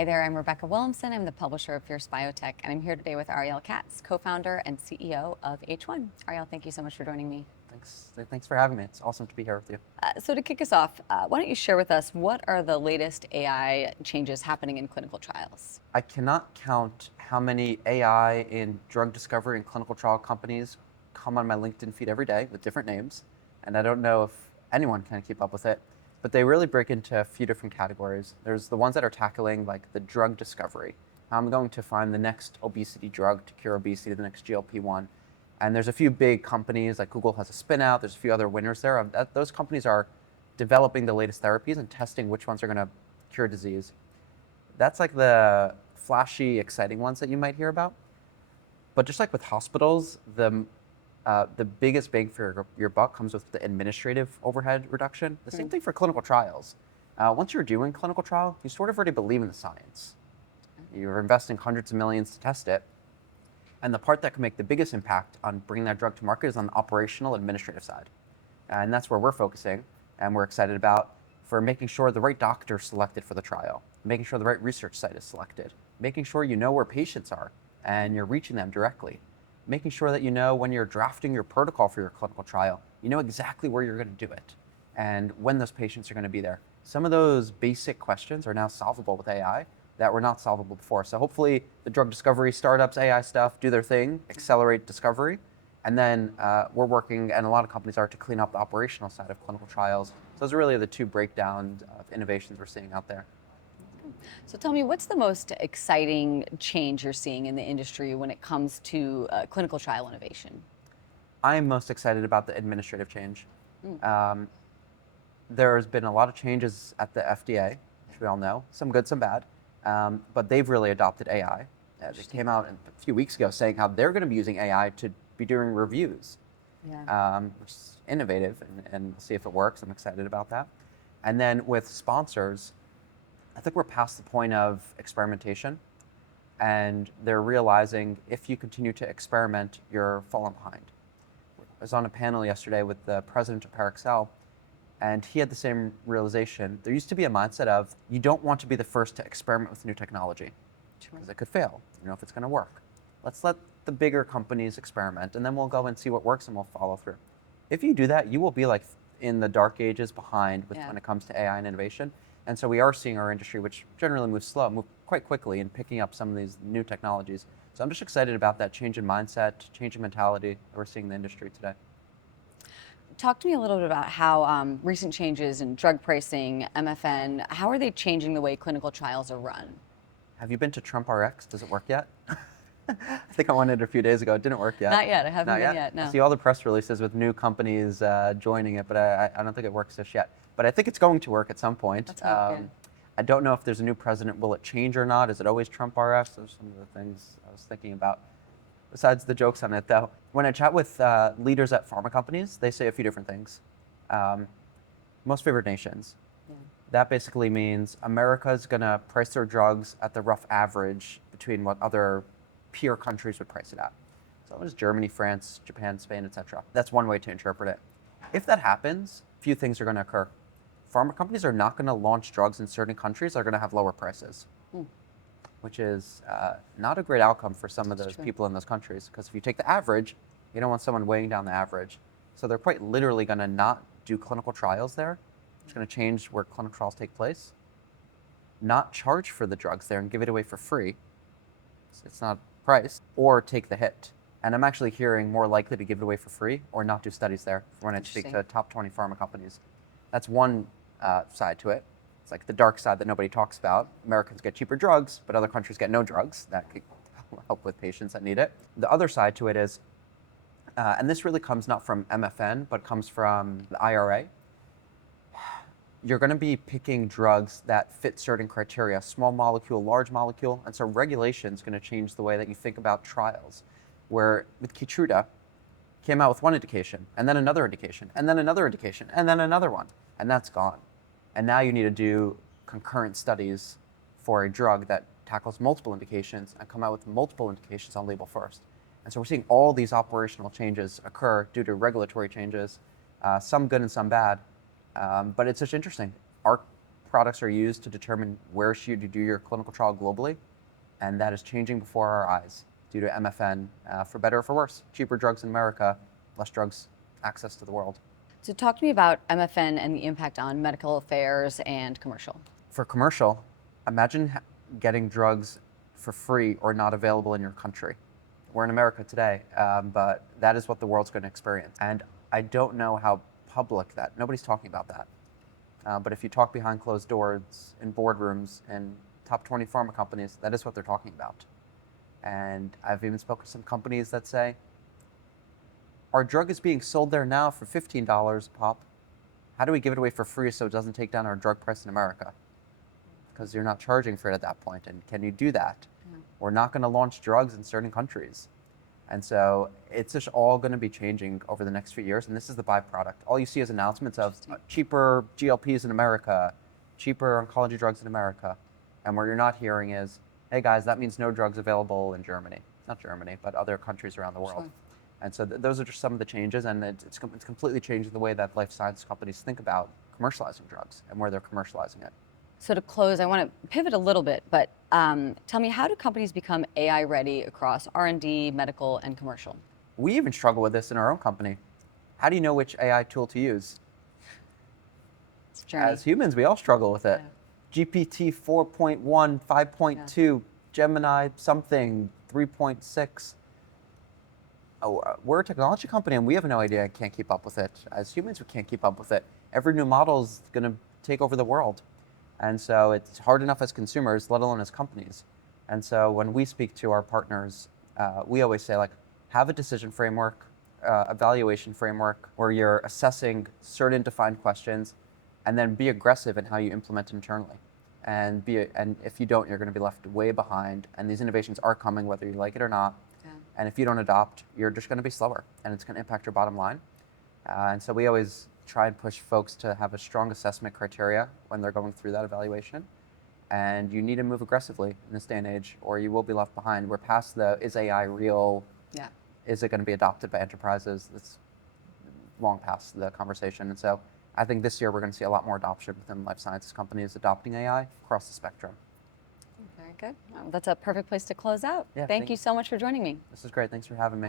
Hi there, I'm Rebecca Willumson. I'm the publisher of Fierce BioTech, and I'm here today with Ariel Katz, co-founder and CEO of H1. Ariel, thank you so much for joining me. Thanks for having me. It's awesome to be here with you. So to kick us off, why don't you share with us what are the latest AI changes happening in clinical trials? I cannot count how many AI in drug discovery and clinical trial companies come on my LinkedIn feed every day with different names, and I don't know if anyone can keep up with it, but they really break into a few different categories. There's the ones that are tackling like the drug discovery. I'm going to find the next obesity drug to cure obesity, the next GLP-1. And there's a few big companies, like Google has a spin out, there's a few other winners there. Those companies are developing the latest therapies and testing which ones are gonna cure disease. That's like the flashy, exciting ones that you might hear about. But just like with hospitals, the biggest bang for your buck comes with the administrative overhead reduction. The same thing for clinical trials. Once you're doing clinical trial, you sort of already believe in the science. You're investing hundreds of millions to test it. And the part that can make the biggest impact on bringing that drug to market is on the operational administrative side. And that's where we're focusing, and we're excited about for making sure the right doctor is selected for the trial, making sure the right research site is selected, making sure you know where patients are and you're reaching them directly, making sure that you know when you're drafting your protocol for your clinical trial, you know exactly where you're going to do it and when those patients are going to be there. Some of those basic questions are now solvable with AI that were not solvable before. So hopefully the drug discovery startups, AI stuff, do their thing, accelerate discovery. And then we're working, and a lot of companies are, to clean up the operational side of clinical trials. So those are really the two breakdowns of innovations we're seeing out there. So tell me, what's the most exciting change you're seeing in the industry when it comes to clinical trial innovation? I'm most excited about the administrative change. There's been a lot of changes at the FDA, which we all know, some good, some bad. But they've really adopted AI. They came out a few weeks ago saying how they're going to be using AI to be doing reviews, which is innovative, and we'll see if it works. I'm excited about that. And then with sponsors, I think we're past the point of experimentation, and they're realizing if you continue to experiment, you're falling behind. I was on a panel yesterday with the president of Parexel, and he had the same realization. There used to be a mindset of, you don't want to be the first to experiment with new technology because it could fail. You know if it's going to work. Let's let the bigger companies experiment, and then we'll go and see what works, and we'll follow through. If you do that, you will be like in the dark ages behind when it comes to AI and innovation. And so we are seeing our industry, which generally moves slow, move quite quickly in picking up some of these new technologies. So I'm just excited about that change in mindset, change in mentality that we're seeing in the industry today. Talk to me a little bit about how recent changes in drug pricing, MFN, how are they changing the way clinical trials are run? Have you been to Trump RX? Does it work yet? I think I went in a few days ago. It didn't work yet. Not yet. I haven't been yet. No. I see all the press releases with new companies joining it, but I don't think it works just yet. But I think it's going to work at some point. That's right, I don't know if there's a new president. Will it change or not? Is it always Trump RX? Those are some of the things I was thinking about. Besides the jokes on it, though, when I chat with leaders at pharma companies, they say a few different things. Most favored nations. That basically means America's going to price their drugs at the rough average between what other peer countries would price it at. So it was Germany, France, Japan, Spain, etc. That's one way to interpret it. If that happens, a few things are going to occur. Pharma companies are not going to launch drugs in certain countries that are going to have lower prices, which is not a great outcome for some of those people in those countries. Because if you take the average, you don't want someone weighing down the average. So they're quite literally going to not do clinical trials there. It's going to change where clinical trials take place. Not charge for the drugs there and give it away for free. It's not priced, or take the hit. And I'm actually hearing more likely to give it away for free or not do studies there when I speak to top 20 pharma companies. That's one side to it. It's like the dark side that nobody talks about. Americans get cheaper drugs, but other countries get no drugs. That could help with patients that need it. The other side to it is, and this really comes not from MFN, but comes from the IRA. You're going to be picking drugs that fit certain criteria, small molecule, large molecule, and so regulation is going to change the way that you think about trials, where with Keytruda, came out with one indication, and then another indication, and then another indication, and then another one, and that's gone. And now you need to do concurrent studies for a drug that tackles multiple indications and come out with multiple indications on label first. And so we're seeing all these operational changes occur due to regulatory changes, some good and some bad. But it's just interesting. Our products are used to determine where should you do your clinical trial globally, and that is changing before our eyes due to MFN, for better or for worse. Cheaper drugs in America, less drugs access to the world. So talk to me about MFN and the impact on medical affairs and commercial. For commercial, imagine getting drugs for free or not available in your country. We're in America today, but that is what the world's going to experience. And I don't know how public that, nobody's talking about that. But if you talk behind closed doors, in boardrooms, in top 20 pharma companies, that is what they're talking about. And I've even spoken to some companies that say, our drug is being sold there now for $15 a pop. How do we give it away for free so it doesn't take down our drug price in America? Because you're not charging for it at that point. And can you do that? We're not going to launch drugs in certain countries. And so it's just all going to be changing over the next few years. And this is the byproduct. All you see is announcements of cheaper GLPs in America, cheaper oncology drugs in America. And what you're not hearing is, hey guys, that means no drugs available in Germany. Not Germany, but other countries around the world. Sure. And so those are just some of the changes. And it's completely changing the way that life science companies think about commercializing drugs and where they're commercializing it. So to close, I want to pivot a little bit, but tell me, how do companies become AI ready across R&D, medical, and commercial? We even struggle with this in our own company. How do you know which AI tool to use? It's a journey. As humans, we all struggle with it. Yeah. GPT 4.1, 5.2, yeah. Gemini something, 3.6. Oh, we're a technology company and we have no idea, can't keep up with it. As humans, we can't keep up with it. Every new model is going to take over the world. And so it's hard enough as consumers, let alone as companies. And so when we speak to our partners, we always say, like, have a decision framework, evaluation framework, where you're assessing certain defined questions, and then be aggressive in how you implement them internally. And if you don't, you're going to be left way behind. And these innovations are coming, whether you like it or not. Yeah. And if you don't adopt, you're just going to be slower, and it's going to impact your bottom line. And so we always try and push folks to have a strong assessment criteria when they're going through that evaluation. And you need to move aggressively in this day and age, or you will be left behind. We're past the, is AI real? Yeah. Is it going to be adopted by enterprises? It's long past the conversation. And so I think this year we're going to see a lot more adoption within life sciences companies adopting AI across the spectrum. Very good. Well, that's a perfect place to close out. Yeah, thank you so much for joining me. This is great. Thanks for having me.